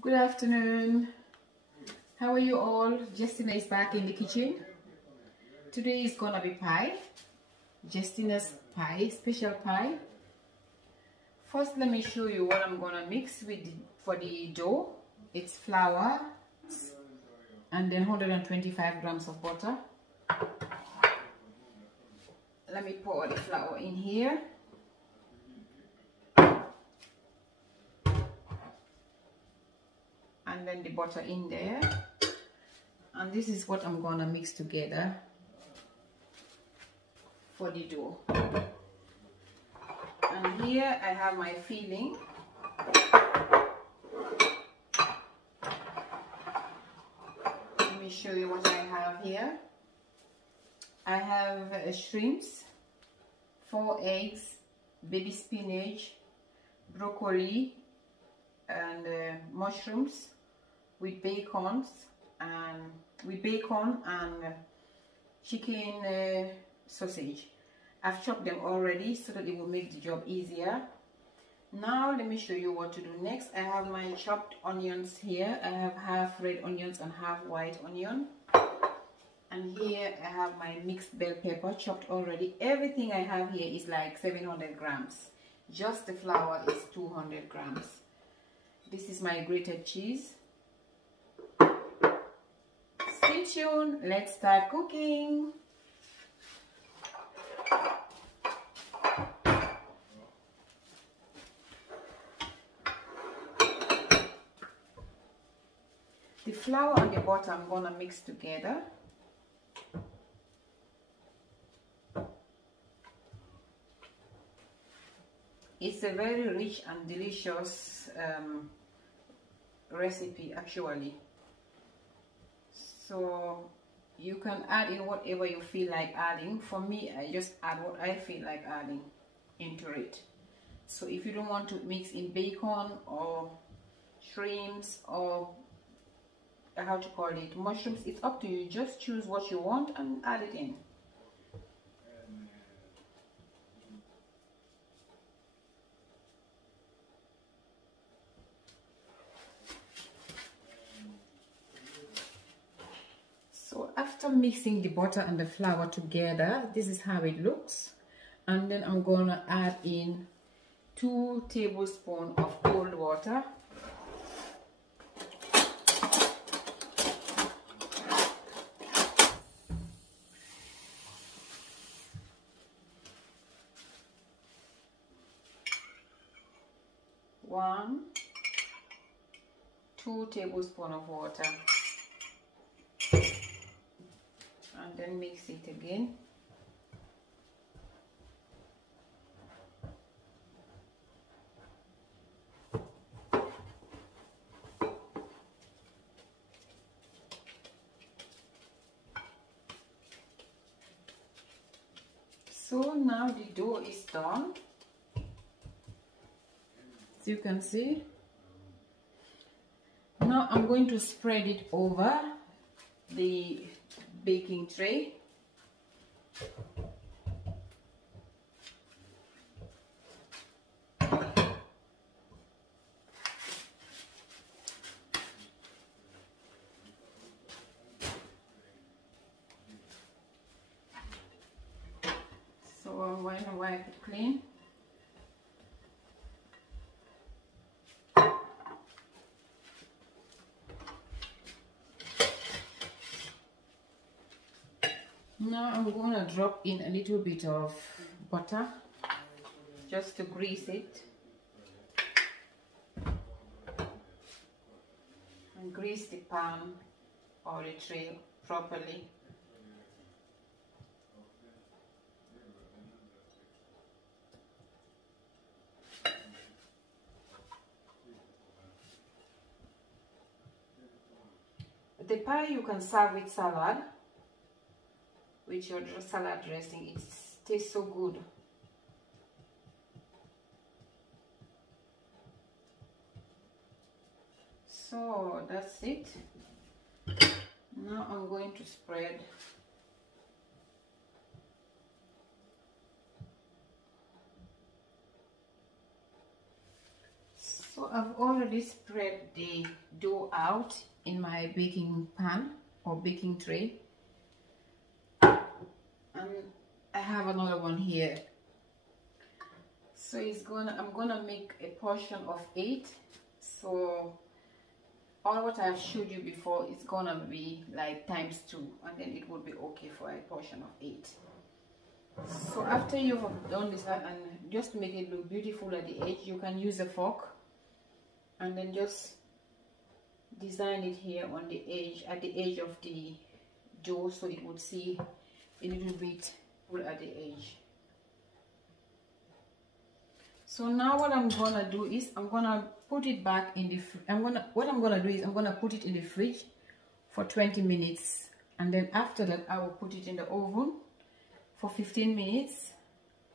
Good afternoon. How are you all? Justina is back in the kitchen. Today is gonna be pie. Justina's pie, special pie. First, let me show you what I'm gonna mix with for the dough. It's flour and then 125 grams of butter. Let me pour the flour in here. And then the butter in there, and this is what I'm gonna mix together for the dough. And here I have my filling. Let me show you what I have here. I have shrimps, 4 eggs, baby spinach, broccoli, and mushrooms with bacon and chicken sausage. I've chopped them already so that it will make the job easier. Now let me show you what to do next. I have my chopped onions here. I have half red onions and half white onion. And here I have my mixed bell pepper chopped already. Everything I have here is like 700 grams. Just the flour is 200 grams. This is my grated cheese. Stay tuned, let's start cooking. The flour and the butter I'm gonna mix together. It's a very rich and delicious recipe actually. So you can add in whatever you feel like adding. For me, I just add what I feel like adding into it. So if you don't want to mix in bacon or shrimps or how to call it, mushrooms, it's up to you. Just choose what you want and add it in. So after mixing the butter and the flour together, this is how it looks. And then I'm gonna add in 2 tablespoons of cold water. One, 2 tablespoons of water. And then mix it again. So now the dough is done. As you can see. Now I'm going to spread it over the baking tray. So I'm going to wipe it clean. Now I'm going to drop in a little bit of butter just to grease it and grease the pan or the tray properly. The pie you can serve with salad. With your salad dressing, it tastes so good. So that's it. Now I'm going to spread So I've already spread the dough out in my baking pan or baking tray, and I have another one here. So I'm gonna make a portion of 8. So all what I've showed you before is gonna be like times 2, and then it will be okay for a portion of 8. So after you have done this, and just to make it look beautiful at the edge, you can use a fork and then just design it here on the edge, at the edge of the dough, so it would see a little bit full at the edge. So now what I'm gonna do is I'm gonna put it back in the I'm gonna put it in the fridge for 20 minutes, and then after that I will put it in the oven for 15 minutes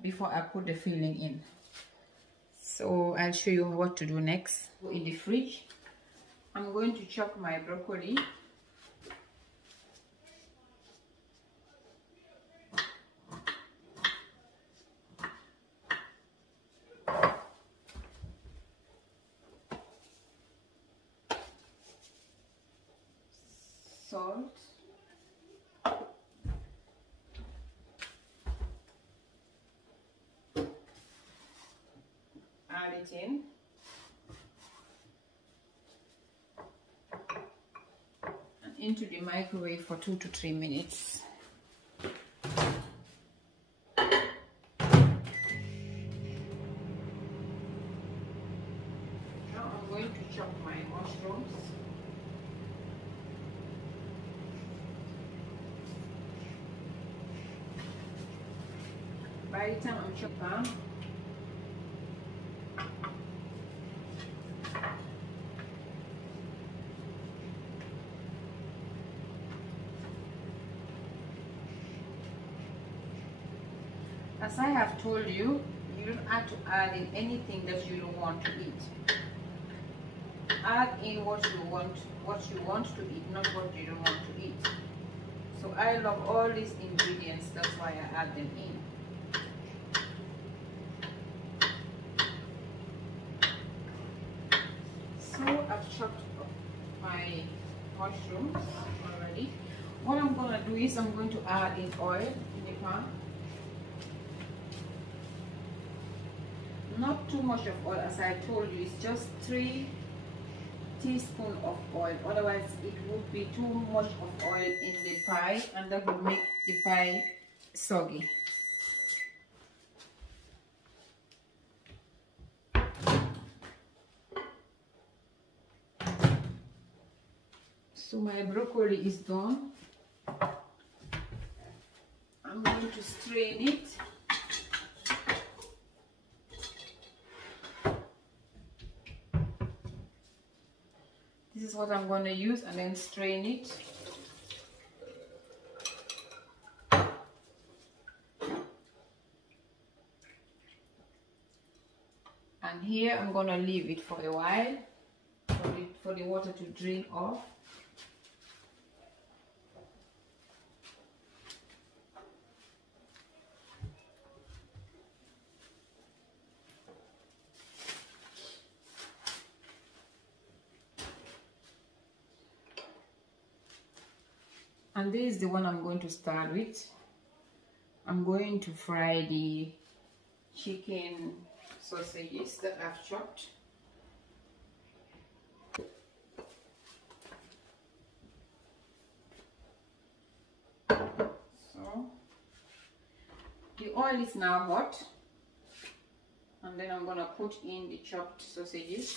before I put the filling in. So I'll show you what to do next. In the fridge, I'm going to chop my broccoli. Salt. Add it in. And into the microwave for 2 to 3 minutes. Now I'm going to chop my mushrooms. By the time I'm chopping, as I have told you, you don't have to add in anything that you don't want to eat. Add in what you want to eat, not what you don't want to eat. So I love all these ingredients, that's why I add them in. So I've chopped up my mushrooms already. What I'm going to do is I'm going to add in oil in the pan. Not too much of oil, as I told you, it's just 3 teaspoons of oil. Otherwise it would be too much of oil in the pie, and that would make the pie soggy. So my broccoli is done. I'm going to strain it. This is what I'm going to use, and then strain it. And here I'm going to leave it for a while for the water to drain off. And this is the one I'm going to start with. I'm going to fry the chicken sausages that I've chopped. So the oil is now hot, and then I'm going to put in the chopped sausages.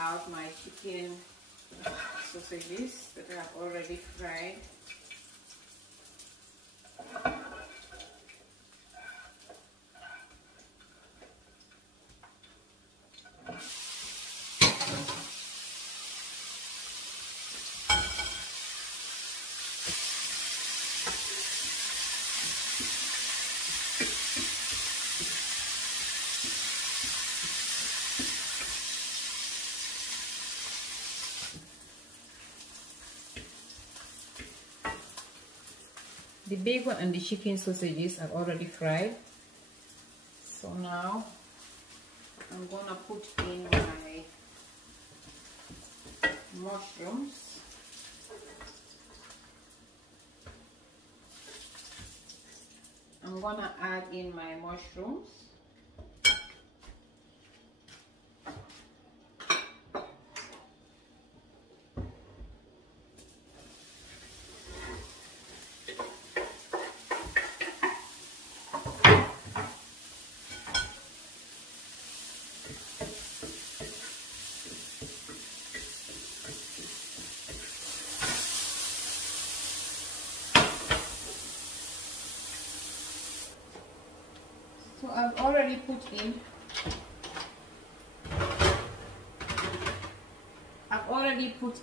out my chicken sausages that I have already fried. The bacon and the chicken sausages are already fried. So now I'm gonna put in my mushrooms. I'm gonna add in my mushrooms. So I've already put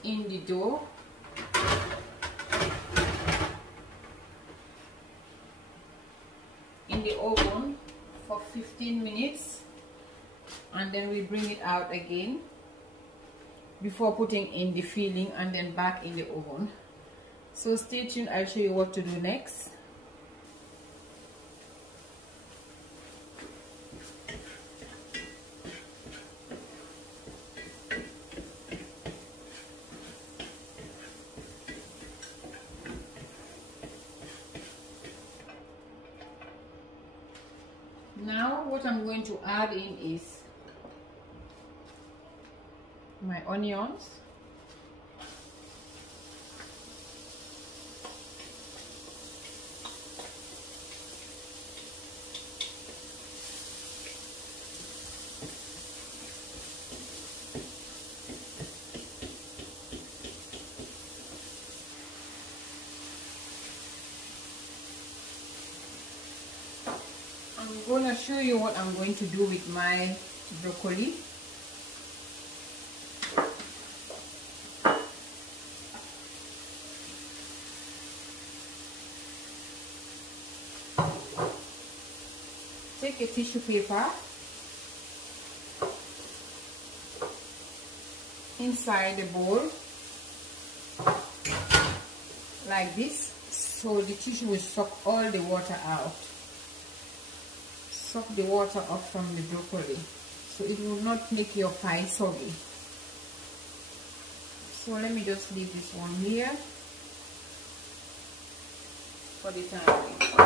in the dough. In the oven for 15 minutes, and then we bring it out again before putting in the filling and then back in the oven. So stay tuned, I'll show you what to do next. Now what I'm going to add in is my onions, I'm going to show you what I'm going to do with my broccoli. Take a tissue paper, inside the bowl, like this, so the tissue will suck all the water out. Suck the water off from the broccoli, so it will not make your pie soggy. So let me just leave this one here for the time being.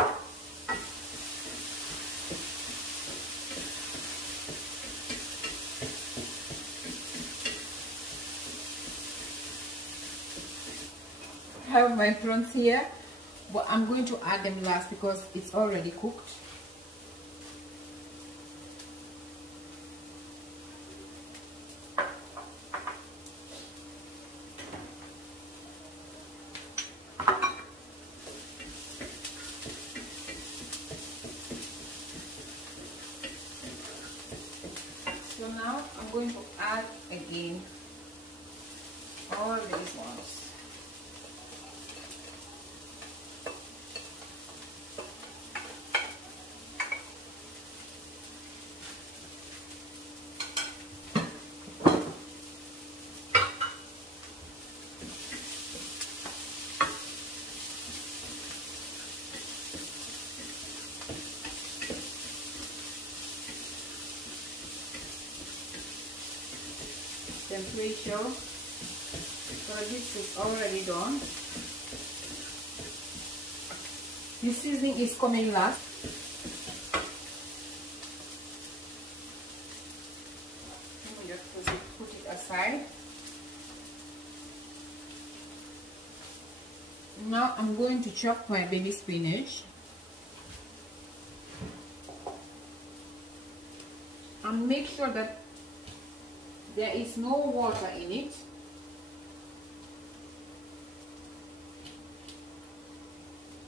I have my prawns here, but I'm going to add them last because it's already cooked. So now I'm going to add again all these ones. Temperature, so this is already done. The seasoning is coming last. Let me just put it aside. Now I'm going to chop my baby spinach and make sure that There is no water in it.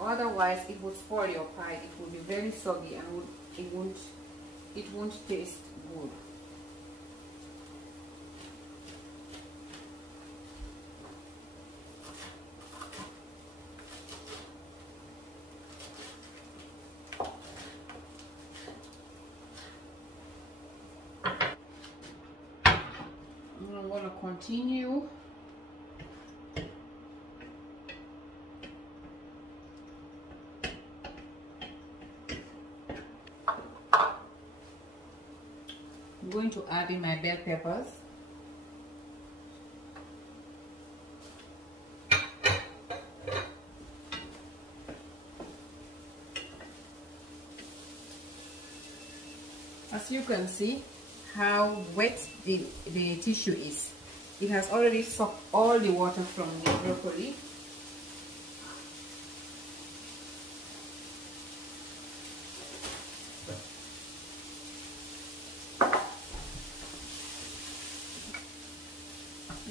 Otherwise it would spoil your pie. It will be very soggy and it won't taste good. I'm going to continue. I'm going to add in my bell peppers. As you can see how wet the tissue is. It has already sucked all the water from the broccoli.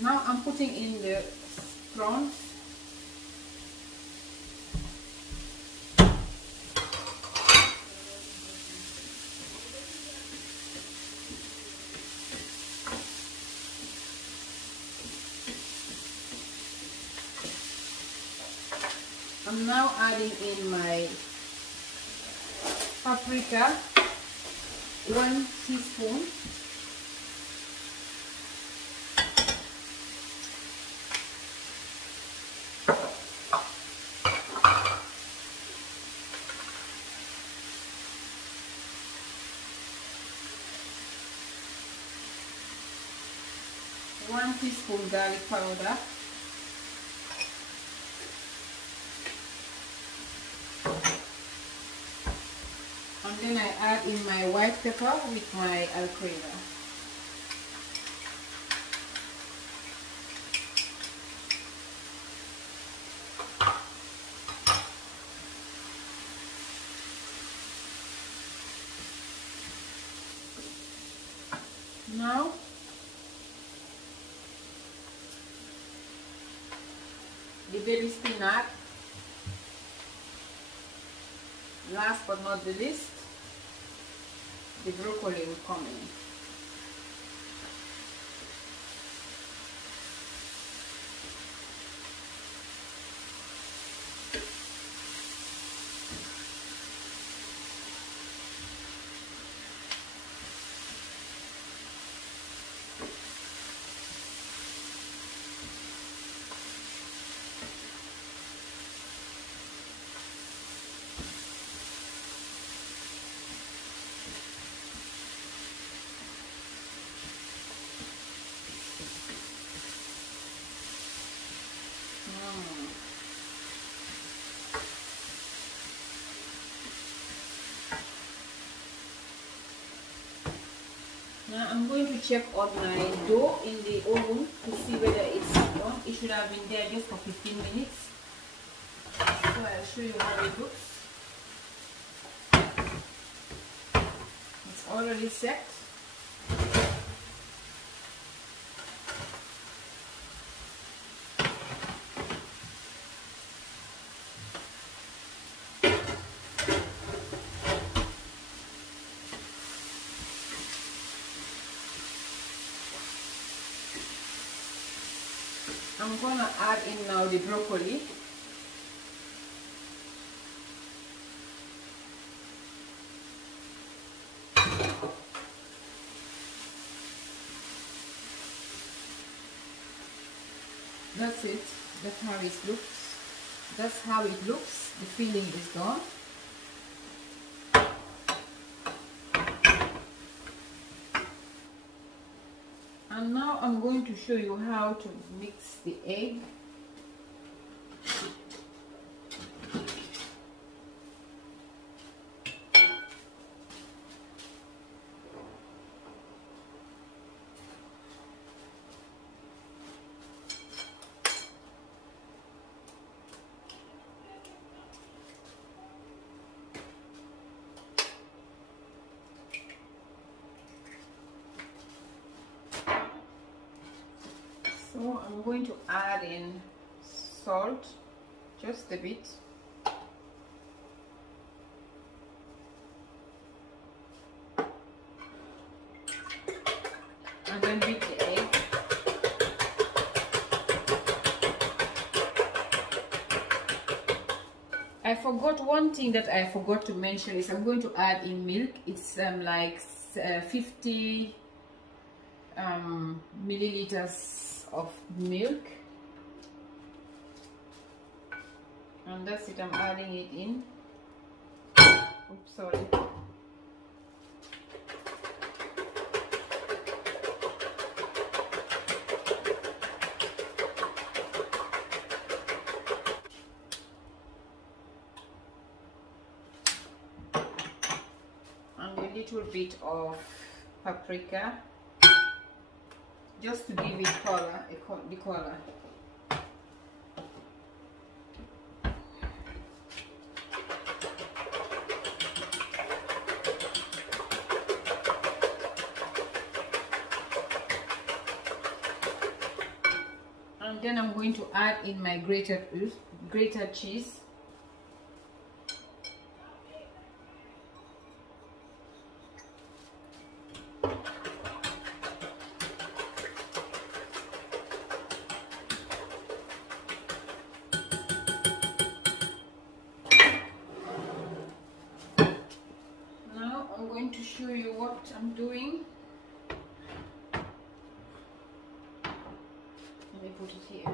Now I'm putting in the prawns. I'm now adding in my paprika, 1 teaspoon. One teaspoon garlic powder. And then I add in my white pepper with my Alfredo. Now the baby spinach. Last but not the least, the broccoli will come in. Now I'm going to check on my dough in the oven to see whether it's done. It should have been there just for 15 minutes. So I'll show you how it looks. It's already set. I'm gonna add in now the broccoli. That's it. That's how it looks. That's how it looks. The filling is done. And now I'm going to show you how to mix the egg. So I'm going to add in salt, just a bit. And then beat the egg. I forgot one thing that I forgot to mention is I'm going to add in milk. It's like 50 milliliters of milk, and that's it. I'm adding it in. Oops, sorry. And a little bit of paprika, just to give it color, the color. And then I'm going to add in my grated cheese. I'm going to show you what I'm doing. Let me put it here.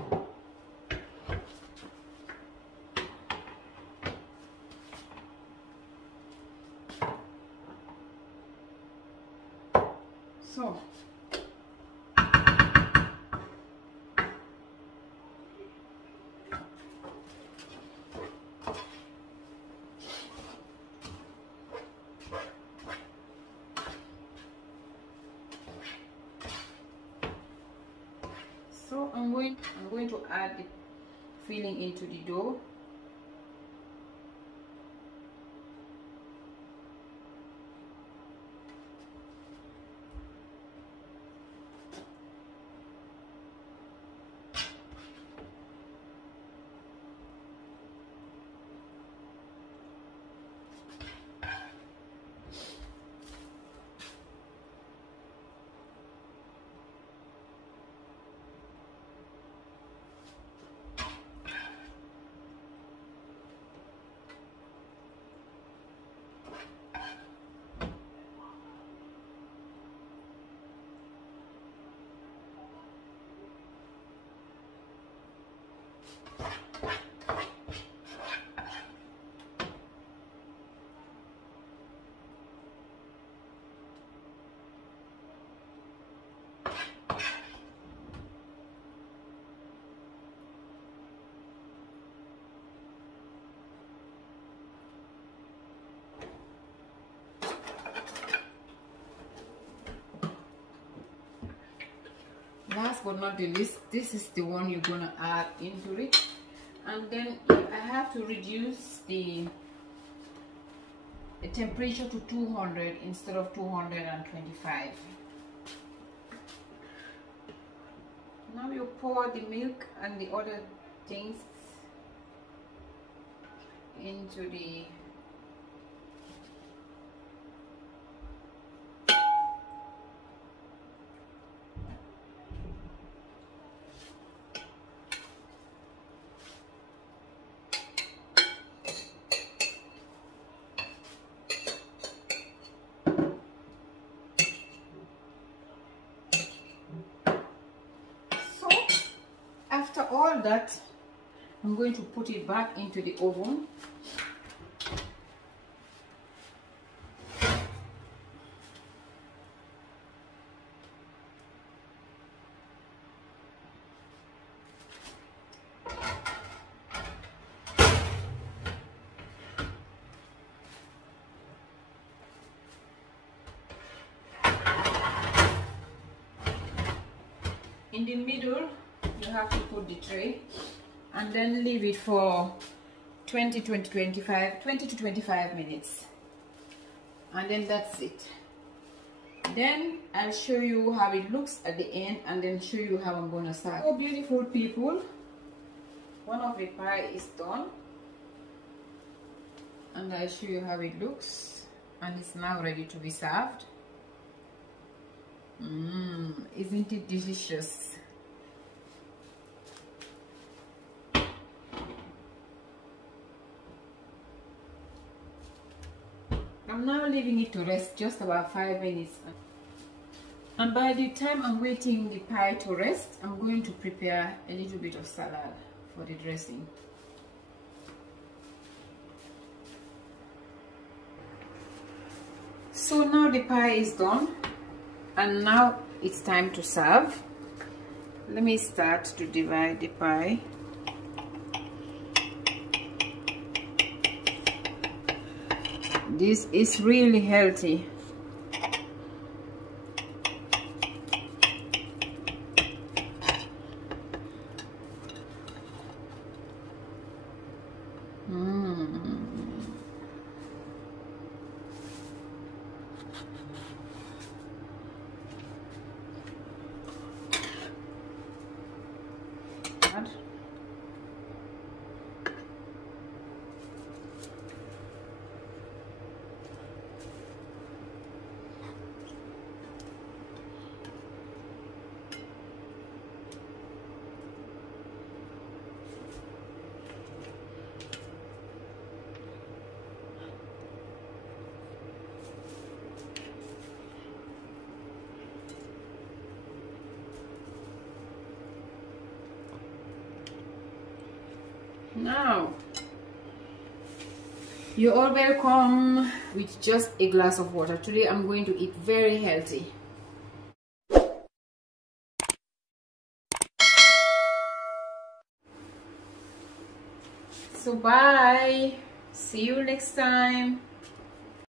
So I'm going to add the filling into the dough. Last but not the least, this is the one you're gonna add into it, and then I have to reduce the temperature to 200 instead of 225. Now you pour the milk and the other things into the After all that, I'm going to put it back into the oven. In the middle, you have to put the tray and then leave it for 20 to 25 minutes, and then that's it. Then I'll show you how it looks at the end and then show you how I'm gonna serve. So beautiful people, one of the pie is done and I'll show you how it looks, and it's now ready to be served. Isn't it delicious? I'm now leaving it to rest just about 5 minutes. And by the time I'm waiting the pie to rest, I'm going to prepare a little bit of salad for the dressing. So now the pie is done and now it's time to serve. Let me start to divide the pie. This is really healthy. Now, you're all welcome with just a glass of water. Today I'm going to eat very healthy. So bye. See you next time.